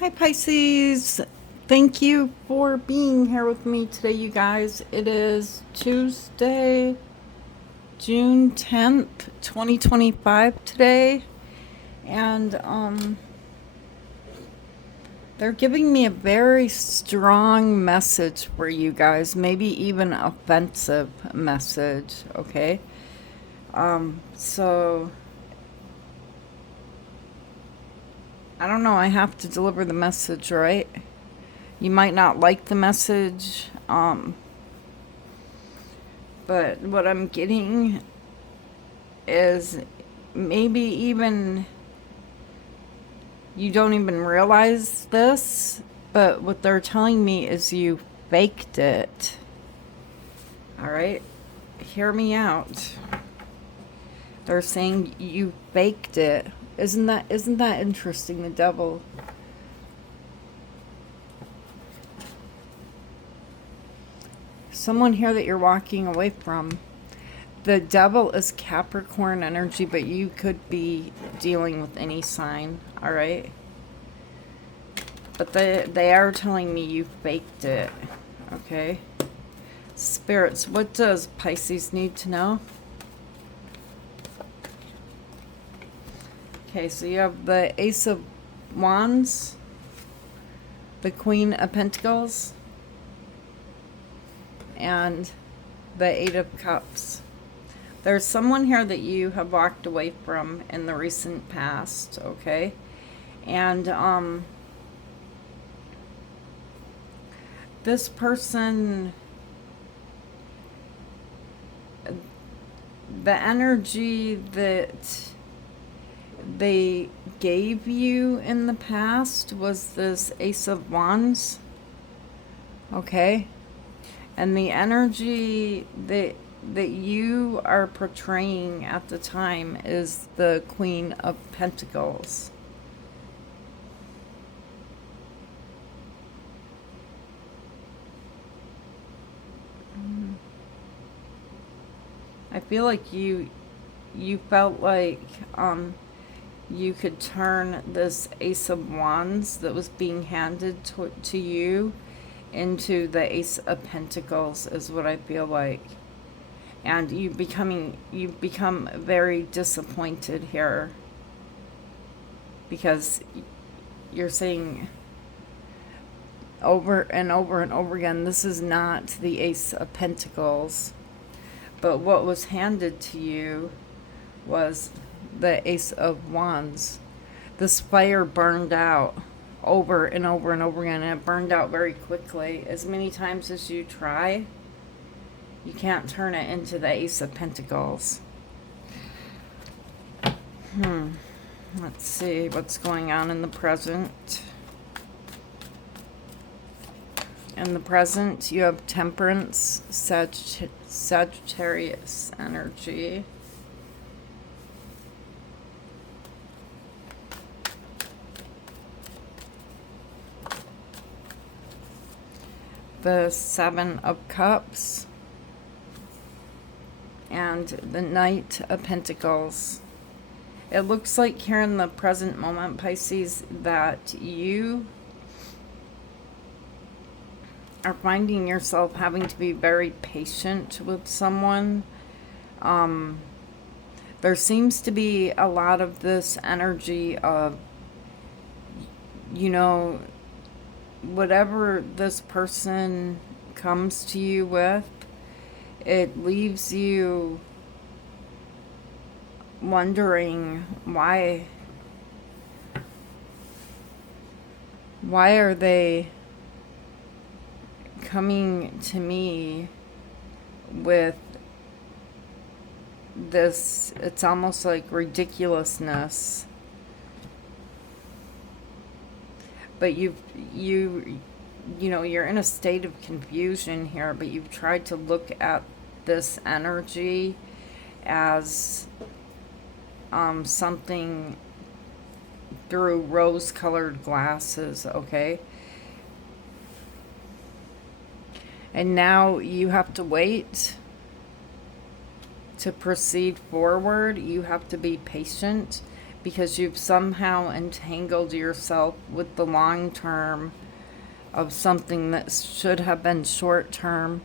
Hi Pisces, thank you for being here with me today, you guys. It is Tuesday, June 10th, 2025 today, and they're giving me a very strong message for you guys, maybe even offensive message, okay? So I don't know, I have to deliver the message, right? You might not like the message, but what I'm getting is maybe even you don't even realize this, but what they're telling me is you faked it. All right? Hear me out. They're saying you faked it. Isn't that interesting? The devil. Someone here that you're walking away from. The devil is Capricorn energy, but you could be dealing with any sign, all right? But they are telling me you faked it, okay? Spirits, what does Pisces need to know? Okay, so you have the Ace of Wands, the Queen of Pentacles, and the Eight of Cups. There's someone here that you have walked away from in the recent past, okay? And this person, the energy that they gave you in the past was this Ace of Wands, okay? And the energy that you are portraying at the time is the Queen of Pentacles. I feel like you felt like you could turn this Ace of Wands that was being handed to you into the Ace of Pentacles is what I feel like. And you become very disappointed here because you're saying over and over and over again, this is not the Ace of Pentacles, but what was handed to you was the Ace of Wands. This fire burned out over and over and over again, and it burned out very quickly. As many times as you try, you can't turn it into the Ace of Pentacles. Let's see what's going on in the present. In the present, you have Temperance, Sagittarius energy. The Seven of Cups. And the Knight of Pentacles. It looks like here in the present moment, Pisces, that you are finding yourself having to be very patient with someone. There seems to be a lot of this energy of, you know, whatever this person comes to you with, it leaves you wondering why are they coming to me with this. It's almost like ridiculousness, but you know, you're in a state of confusion here, but you've tried to look at this energy as something through rose-colored glasses, okay? And now you have to wait to proceed forward. You have to be patient because you've somehow entangled yourself with the long term of something that should have been short term.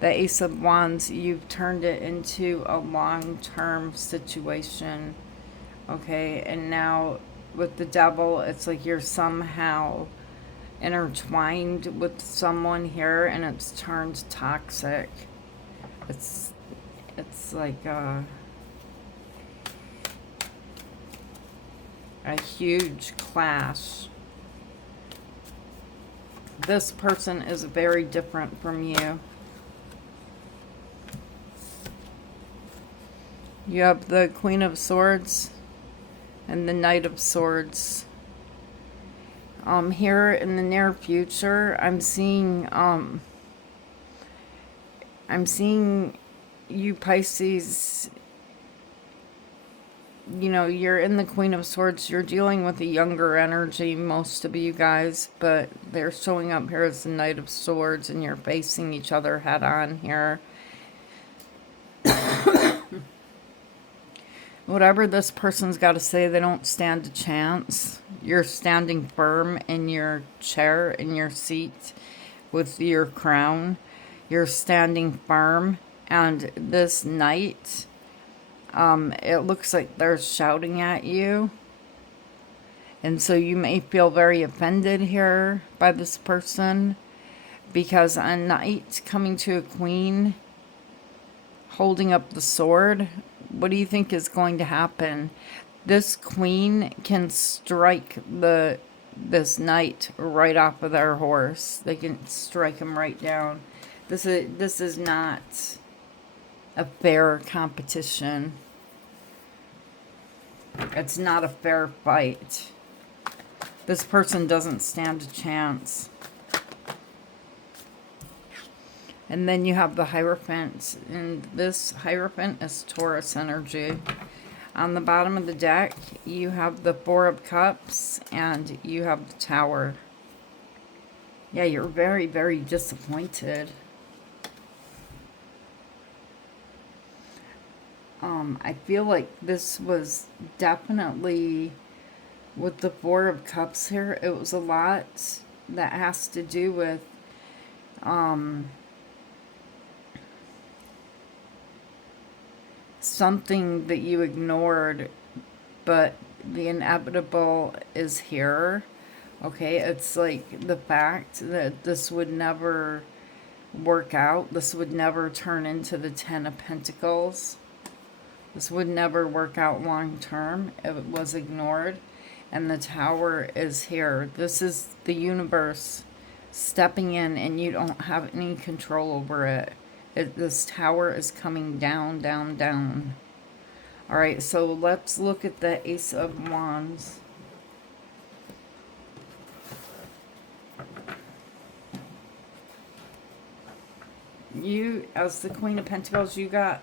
The Ace of Wands, you've turned it into a long term situation. Okay, and now with the Devil, it's like you're somehow intertwined with someone here, and it's turned toxic. It's like a huge clash. This person is very different from you. You have the Queen of Swords and the Knight of Swords. Here in the near future, I'm seeing you Pisces, you know, you're in the Queen of Swords. You're dealing with a younger energy, most of you guys, but they're showing up here as the Knight of Swords, and you're facing each other head on here. Whatever this person's got to say, they don't stand a chance. You're standing firm in your chair, in your seat, with your crown. You're standing firm, and this knight, it looks like they're shouting at you. And so you may feel very offended here by this person, because a knight coming to a queen holding up the sword, what do you think is going to happen? This queen can strike this knight right off of their horse. They can strike him right down. This is not a fair competition. It's not a fair fight. This person doesn't stand a chance. And then you have the Hierophant, and this Hierophant is Taurus energy. On the bottom of the deck, you have the Four of Cups, and you have the Tower. Yeah, you're very, very disappointed. I feel like this was definitely, with the Four of Cups here, it was a lot that has to do with, something that you ignored, but the inevitable is here. Okay, it's like the fact that this would never work out. This would never turn into the Ten of Pentacles. This would never work out long term. It was ignored. And the Tower is here. This is the universe stepping in, and you don't have any control over it. This Tower is coming down, down, down. All right, so let's look at the Ace of Wands. You, as the Queen of Pentacles, you got,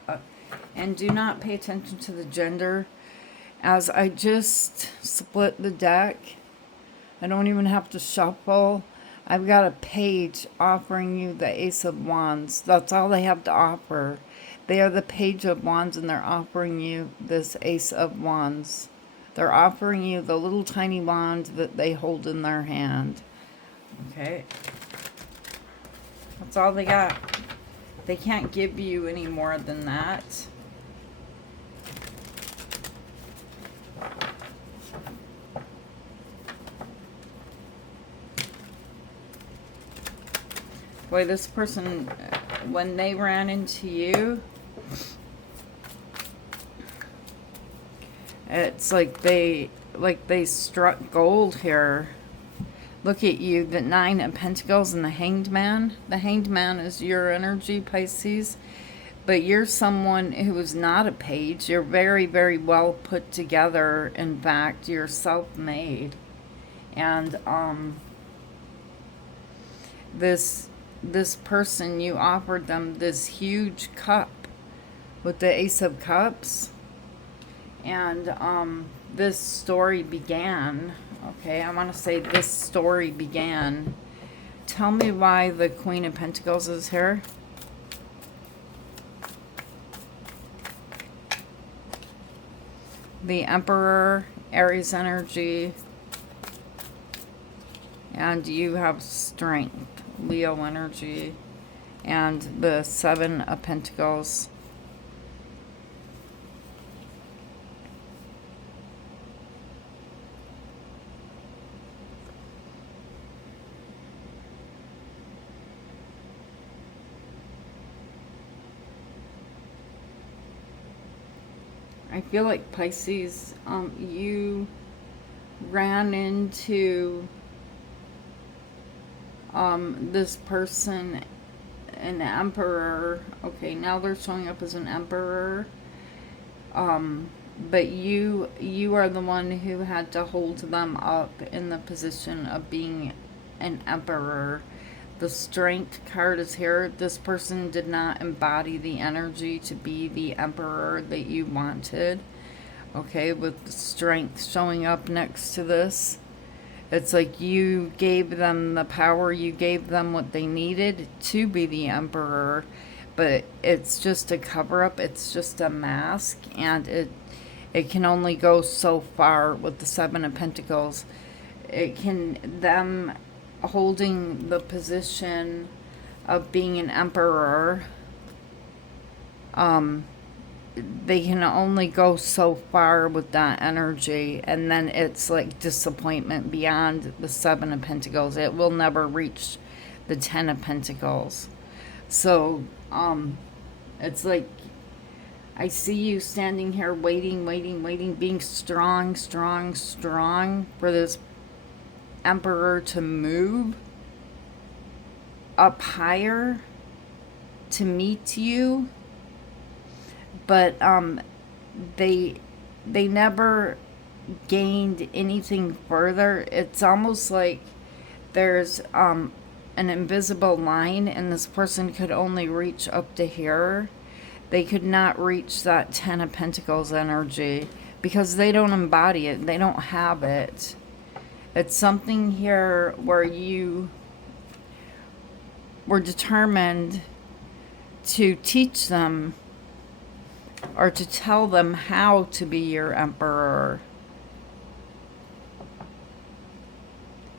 and do not pay attention to the gender. As I just split the deck, I don't even have to shuffle. I've got a page offering you the Ace of Wands. That's all they have to offer. They are the Page of Wands, and they're offering you this Ace of Wands. They're offering you the little tiny wand that they hold in their hand. Okay. That's all they got. They can't give you any more than that. Boy, this person, when they ran into you, it's like they struck gold here. Look at you, the Nine of Pentacles and the Hanged Man. The Hanged Man is your energy, Pisces. But you're someone who is not a page. You're very, very well put together. In fact, you're self-made. And this person, you offered them this huge cup with the Ace of Cups. And this story began. Okay, I want to say this story began. Tell me why the Queen of Pentacles is here. The Emperor Aries energy, and you have strength, Leo energy, and the Seven of Pentacles. I feel like Pisces, you ran into this person, an emperor. Okay, now they're showing up as an emperor. But you are the one who had to hold them up in the position of being an emperor. The Strength card is here. This person did not embody the energy to be the emperor that you wanted. Okay, with the Strength showing up next to this. It's like you gave them the power, you gave them what they needed to be the emperor, but it's just a cover-up, it's just a mask, and it can only go so far with the Seven of Pentacles. It can, them holding the position of being an emperor, they can only go so far with that energy, and then it's like disappointment beyond the Seven of Pentacles. It will never reach the Ten of Pentacles. So it's like I see you standing here waiting, being strong for this emperor to move up higher to meet you. But they never gained anything further. It's almost like there's an invisible line, and this person could only reach up to here. They could not reach that Ten of Pentacles energy because they don't embody it. They don't have it. It's something here where you were determined to teach them or to tell them how to be your emperor.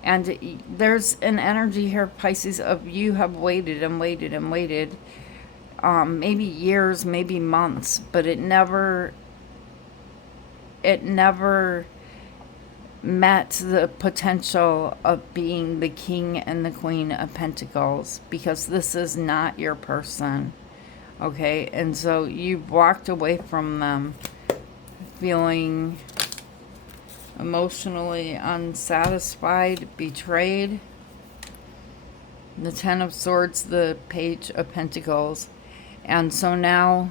And there's an energy here, Pisces, of you have waited and waited and waited. Maybe years, maybe months, but it never met the potential of being the King and the Queen of Pentacles, because this is not your person. Okay, and so you've walked away from them feeling emotionally unsatisfied, betrayed. The Ten of Swords, the Page of Pentacles. And so now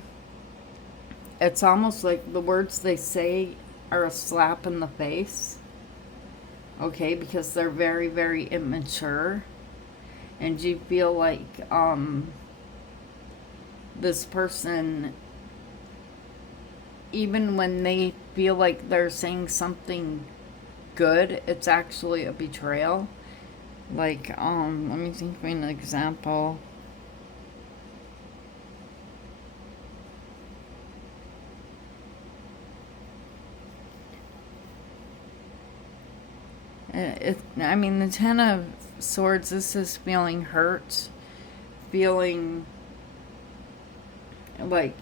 it's almost like the words they say are a slap in the face. Okay, because they're very, very immature. And you feel like this person, even when they feel like they're saying something good, it's actually a betrayal. Like, let me think of an example. I mean, the Ten of Swords, this is feeling hurt, feeling like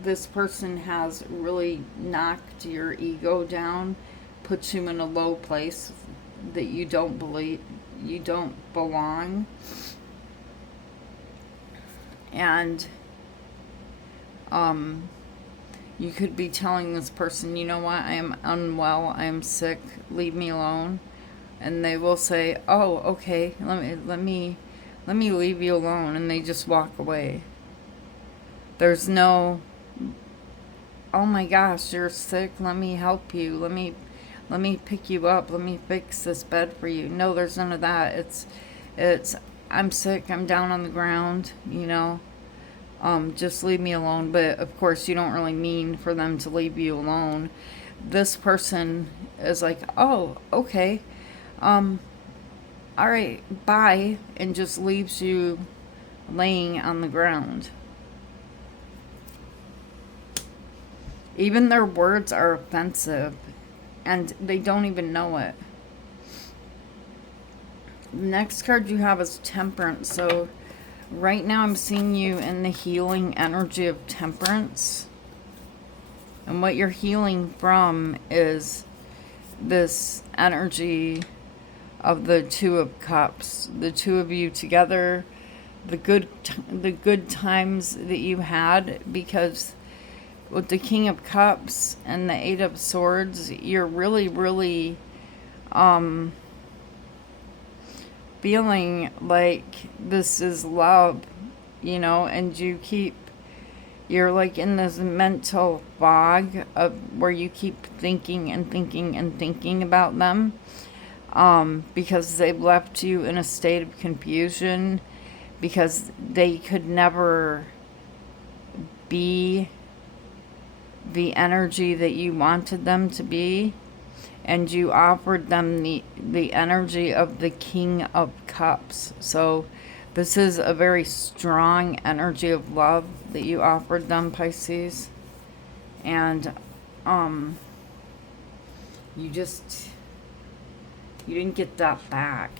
this person has really knocked your ego down, puts you in a low place that you don't believe, you don't belong. And you could be telling this person, you know what, I am unwell, I am sick, leave me alone. And they will say, oh, okay, let me leave you alone, and they just walk away. There's no, oh my gosh, you're sick, let me help you, let me pick you up, let me fix this bed for you. No, there's none of that. It's I'm sick, I'm down on the ground, you know. Just leave me alone. But of course you don't really mean for them to leave you alone. This person is like, oh, okay, all right, bye, and just leaves you laying on the ground. Even their words are offensive, and they don't even know it. The next card you have is Temperance. So right now I'm seeing you in the healing energy of Temperance. And what you're healing from is this energy of the Two of Cups. The two of you together, the good times that you had, because with the King of Cups and the Eight of Swords, you're really feeling like this is love, and you're like in this mental fog of where you keep thinking and thinking and thinking about them, because they've left you in a state of confusion, because they could never be the energy that you wanted them to be, and you offered them the energy of the King of Cups. So this is a very strong energy of love that you offered them, Pisces. And you didn't get that back.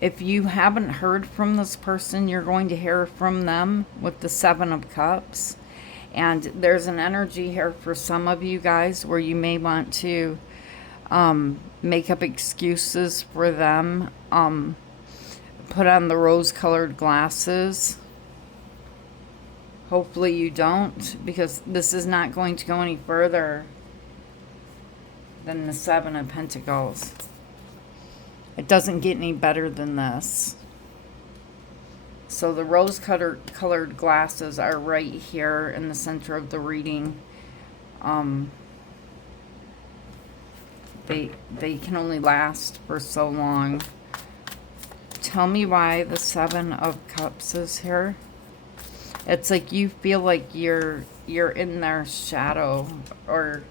If you haven't heard from this person, you're going to hear from them with the Seven of Cups. And there's an energy here for some of you guys where you may want to make up excuses for them. Put on the rose-colored glasses. Hopefully you don't, because this is not going to go any further than the Seven of Pentacles. It doesn't get any better than this. So the rose-colored glasses are right here in the center of the reading. They can only last for so long. Tell me why the Seven of Cups is here. It's like you feel like you're in their shadow, or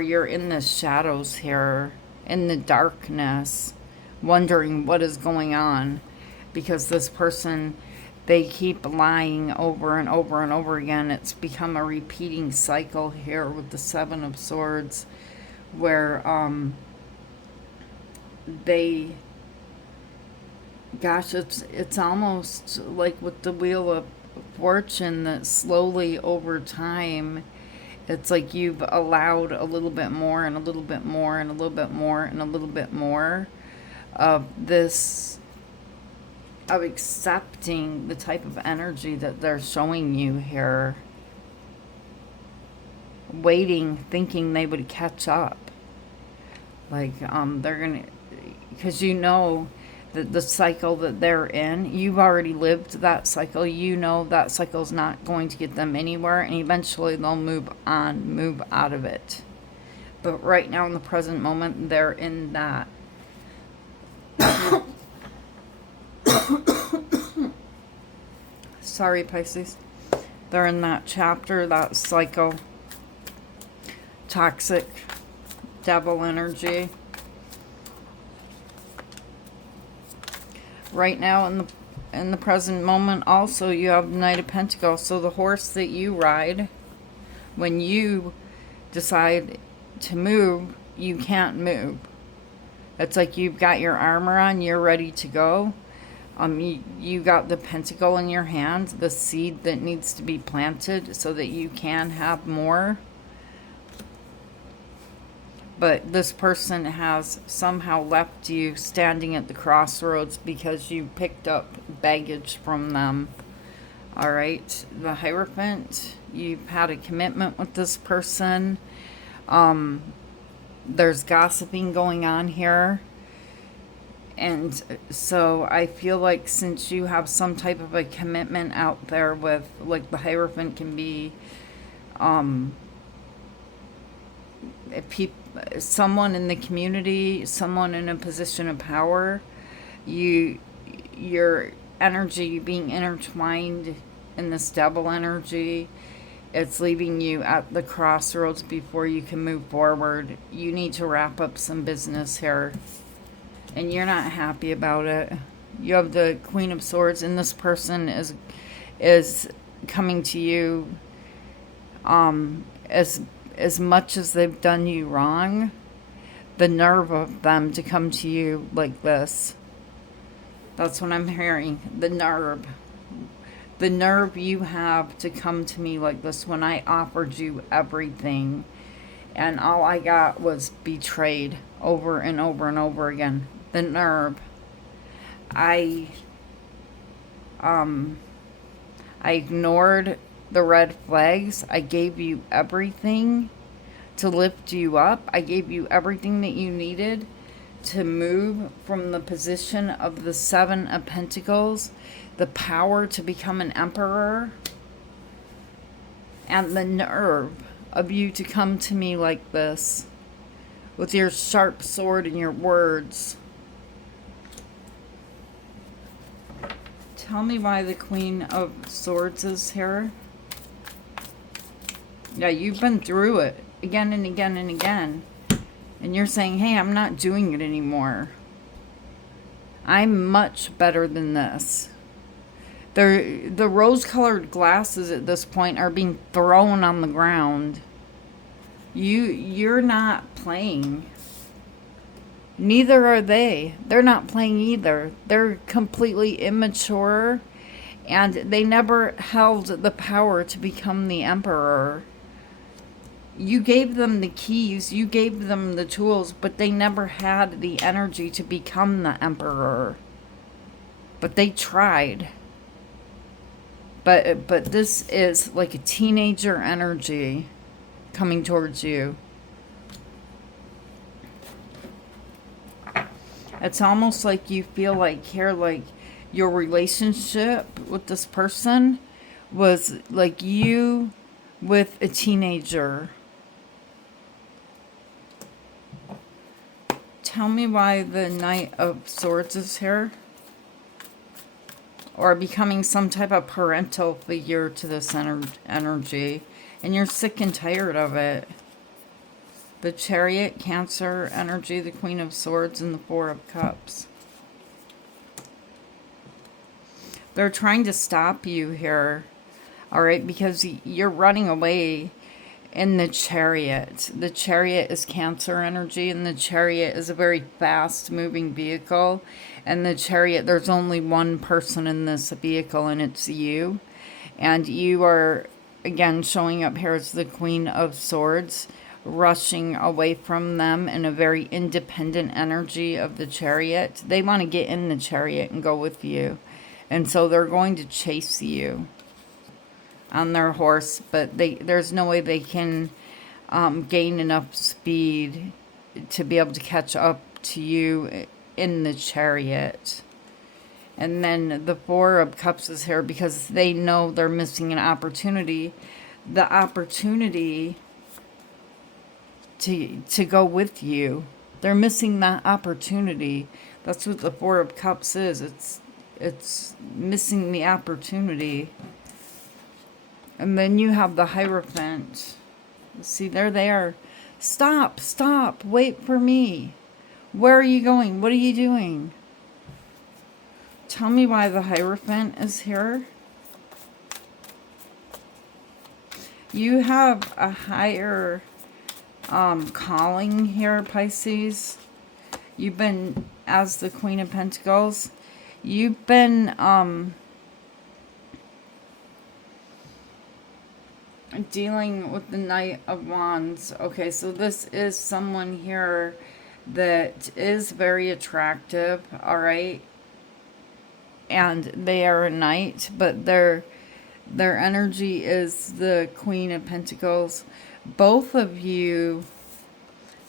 you're in the shadows here, in the darkness, wondering what is going on, because this person, they keep lying over and over and over again. It's become a repeating cycle here with the Seven of Swords, where it's almost like with the Wheel of Fortune, that slowly over time, it's like you've allowed a little bit more and a little bit more and a little bit more and a little bit more of this, of accepting the type of energy that they're showing you here, waiting, thinking they would catch up. Like, they're gonna, because that the cycle that they're in, you've already lived that cycle. That cycle's not going to get them anywhere, and eventually they'll move on, move out of it. But right now, in the present moment, they're in that. Sorry, Pisces. They're in that chapter, that cycle. Toxic devil energy. Right now, in the present moment, also, you have Knight of Pentacles. So the horse that you ride, when you decide to move, you can't move. It's like you've got your armor on, you're ready to go. You got the pentacle in your hand, the seed that needs to be planted so that you can have more. But this person has somehow left you standing at the crossroads because you picked up baggage from them. All right, the Hierophant, you've had a commitment with this person. There's gossiping going on here. And so I feel like since you have some type of a commitment out there with, like, the Hierophant can be someone in the community, someone in a position of power, your energy being intertwined in this devil energy, it's leaving you at the crossroads before you can move forward. You need to wrap up some business here, and you're not happy about it. You have the Queen of Swords, and this person is coming to you as much as they've done you wrong. The nerve of them to come to you like this. That's what I'm hearing. The nerve. The nerve you have to come to me like this when I offered you everything. And all I got was betrayed over and over and over again. The nerve. I ignored the red flags. I gave you everything to lift you up. I gave you everything that you needed to move from the position of the Seven of Pentacles, the power to become an emperor, and the nerve of you to come to me like this with your sharp sword and your words. Tell me why the Queen of Swords is here. Yeah, you've been through it again and again and again. And you're saying, hey, I'm not doing it anymore. I'm much better than this. The rose-colored glasses at this point are being thrown on the ground. You're not playing. Neither are they. They're not playing either. They're completely immature, and they never held the power to become the emperor. You gave them the keys, you gave them the tools, but they never had the energy to become the emperor. But they tried. But this is like a teenager energy coming towards you. It's almost like you feel like here, like your relationship with this person was like you with a teenager. Tell me why the Knight of Swords is here. Or becoming some type of parental figure to this energy. And you're sick and tired of it. The Chariot, Cancer energy, the Queen of Swords, and the Four of Cups. They're trying to stop you here. Alright, because you're running away in the Chariot. The Chariot is Cancer energy, and the Chariot is a very fast-moving vehicle. And the Chariot, there's only one person in this vehicle, and it's you. And you are, again, showing up here as the Queen of Swords, rushing away from them in a very independent energy of the Chariot. They want to get in the Chariot and go with you. And so they're going to chase you on their horse, but there's no way they can gain enough speed to be able to catch up to you in the Chariot. And then the Four of Cups is here because they know they're missing an opportunity. The opportunity to go with you. They're missing that opportunity. That's what the Four of Cups is. It's missing the opportunity. And then you have the Hierophant. See, there they are. Stop, stop, wait for me. Where are you going? What are you doing? Tell me why the Hierophant is here. You have a higher calling here, Pisces. You've been, as the Queen of Pentacles, you've been dealing with the Knight of Wands. Okay, so this is someone here that is very attractive, all right? And they are a knight, but their energy is the Queen of Pentacles. Both of you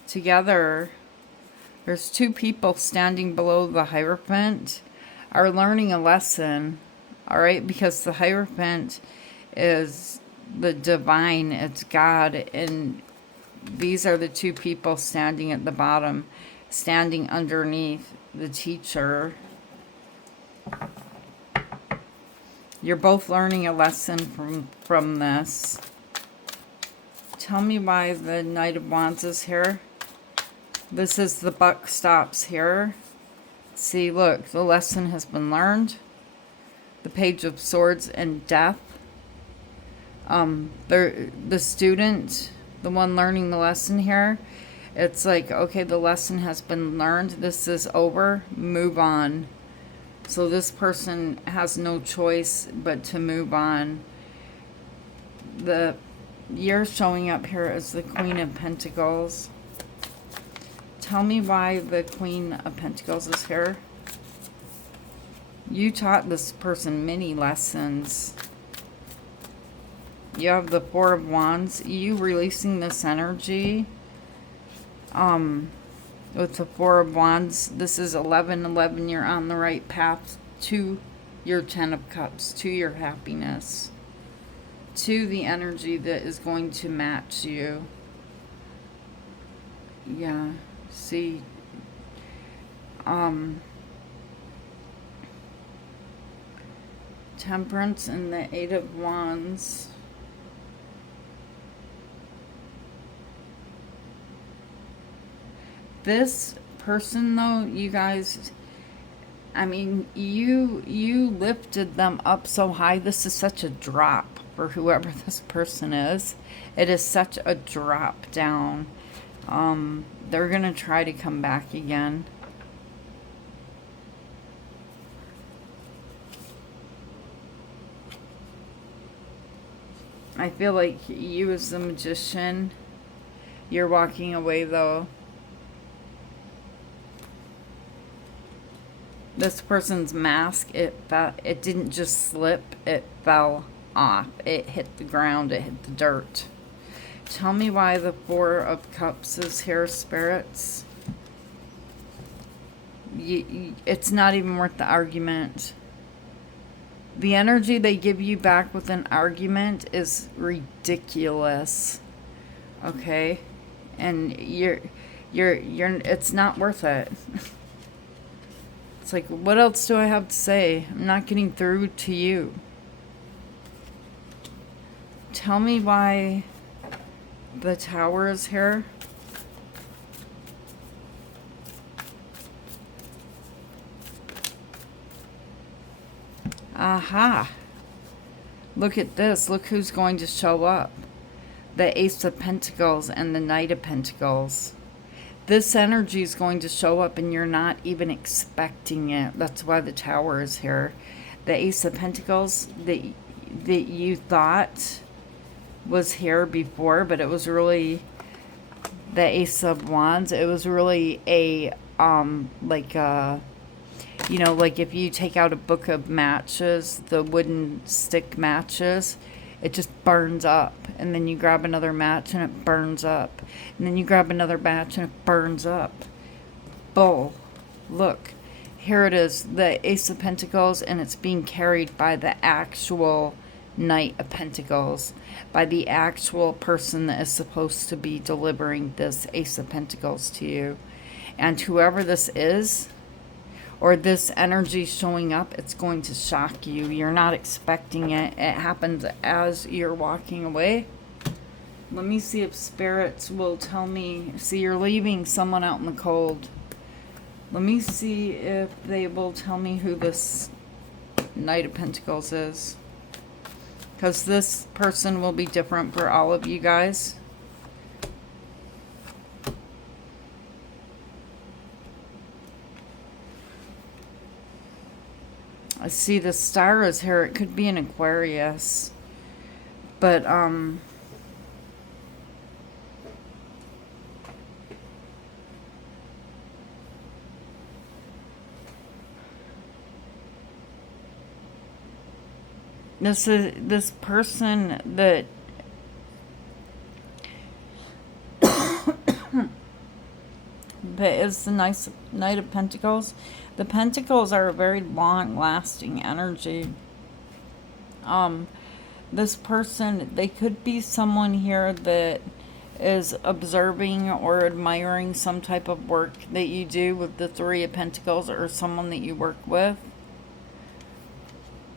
together, there's two people standing below the Hierophant, are learning a lesson, all right? Because the Hierophant is the divine, it's God, and these are the two people standing at the bottom, standing underneath the teacher. You're both learning a lesson from this. Tell me why the Knight of Wands is here. This is the buck stops here. See, look, the lesson has been learned. The Page of Swords and Death. The student, the one learning the lesson here, It's like, okay, the lesson has been learned. This is over. Move on. So this person has no choice but to move on. You're showing up here as the Queen of Pentacles. Tell me why the Queen of Pentacles is here. You taught this person many lessons. You have the Four of Wands. You releasing this energy. With the Four of Wands, this is 11-11. You're on the right path to your Ten of Cups, to your happiness, to the energy that is going to match you. Yeah, see, Temperance and the Eight of Wands. This person, though, you guys, I mean, you lifted them up so high. This is such a drop for whoever this person is. It is such a drop down. They're going to try to come back again. I feel like you as the Magician, you're walking away, though. This person's mask, it didn't just slip, it fell off. It hit the ground, it hit the dirt. Tell me why the Four of Cups is here, spirits. It's not even worth the argument. The energy they give you back with an argument is ridiculous. Okay? And you're it's not worth it. It's like, what else do I have to say? I'm not getting through to you. Tell me why the Tower is here. Aha. Look at this. Look who's going to show up. The Ace of Pentacles and the Knight of Pentacles. This energy is going to show up and you're not even expecting it. That's why the Tower is here. The Ace of Pentacles that you thought was here before, but it was really the Ace of Wands. It was really a, like a, you know, like if you take out a book of matches, the wooden stick matches, it just burns up. And then you grab another match and it burns up. And then you grab another match and it burns up. Bull. Look. Here it is. The Ace of Pentacles. And it's being carried by the actual Knight of Pentacles. By the actual person that is supposed to be delivering this Ace of Pentacles to you. And whoever this is, or this energy showing up, it's going to shock you. You're not expecting it. It happens as you're walking away. Let me see if spirits will tell me. See, you're leaving someone out in the cold. Let me see if they will tell me who this Knight of Pentacles is. Because this person will be different for all of you guys. I see the star is here. It could be an Aquarius. But, this person that that is the Knight of Pentacles. The Pentacles are a very long-lasting energy. This person, they could be someone here that is observing or admiring some type of work that you do with the Three of Pentacles, or someone that you work with.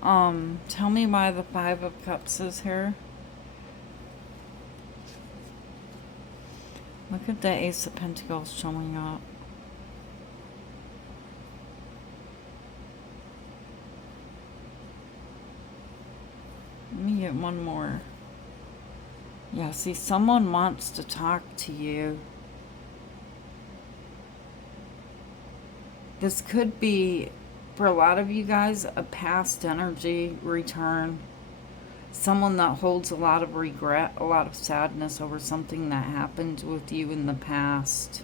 Tell me why the Five of Cups is here. Look at the Ace of Pentacles showing up. Let me get one more. Yeah, see, someone wants to talk to you. This could be, for a lot of you guys, a past energy return. Someone that holds a lot of regret, a lot of sadness over something that happened with you in the past.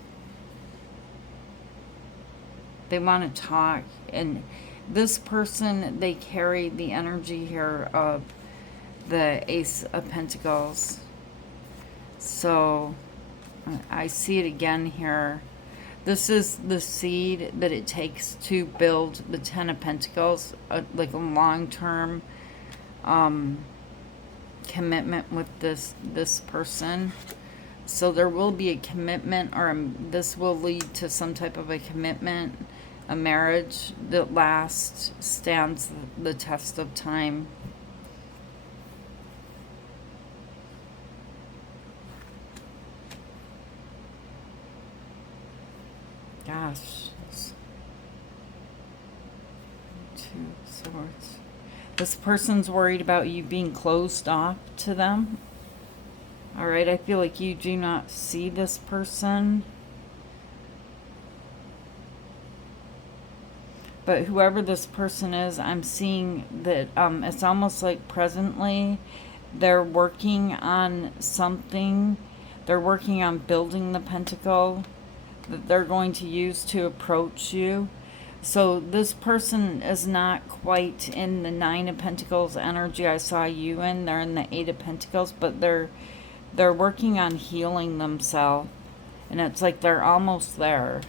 They want to talk, and this person, they carry the energy here of the Ace of Pentacles. So I see it again here. This is the seed that it takes to build the Ten of Pentacles, like a long-term commitment with this person. So there will be a commitment, or this will lead to some type of a commitment, a marriage that lasts, stands the test of time. Gosh. 2 swords. This person's worried about you being closed off to them. Alright, I feel like you do not see this person. But whoever this person is, I'm seeing that it's almost like presently they're working on something. They're working on building the pentacle that they're going to use to approach you. So this person is not quite in the Nine of Pentacles energy I saw you in. They're in the Eight of Pentacles, but they're working on healing themselves. And it's like they're almost there.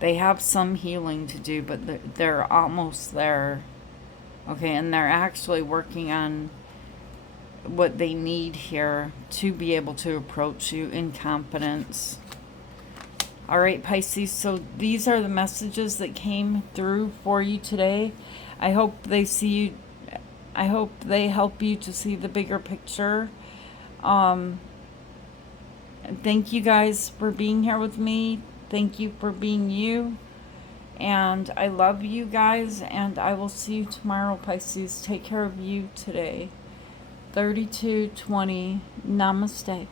They have some healing to do, but they're almost there. Okay, and they're actually working on what they need here to be able to approach you in confidence. All right, Pisces, so these are the messages that came through for you today. I hope they help you to see the bigger picture. Thank you guys for being here with me. Thank you for being you. And I love you guys, and I will see you tomorrow, Pisces. Take care of you today. 3220. Namaste.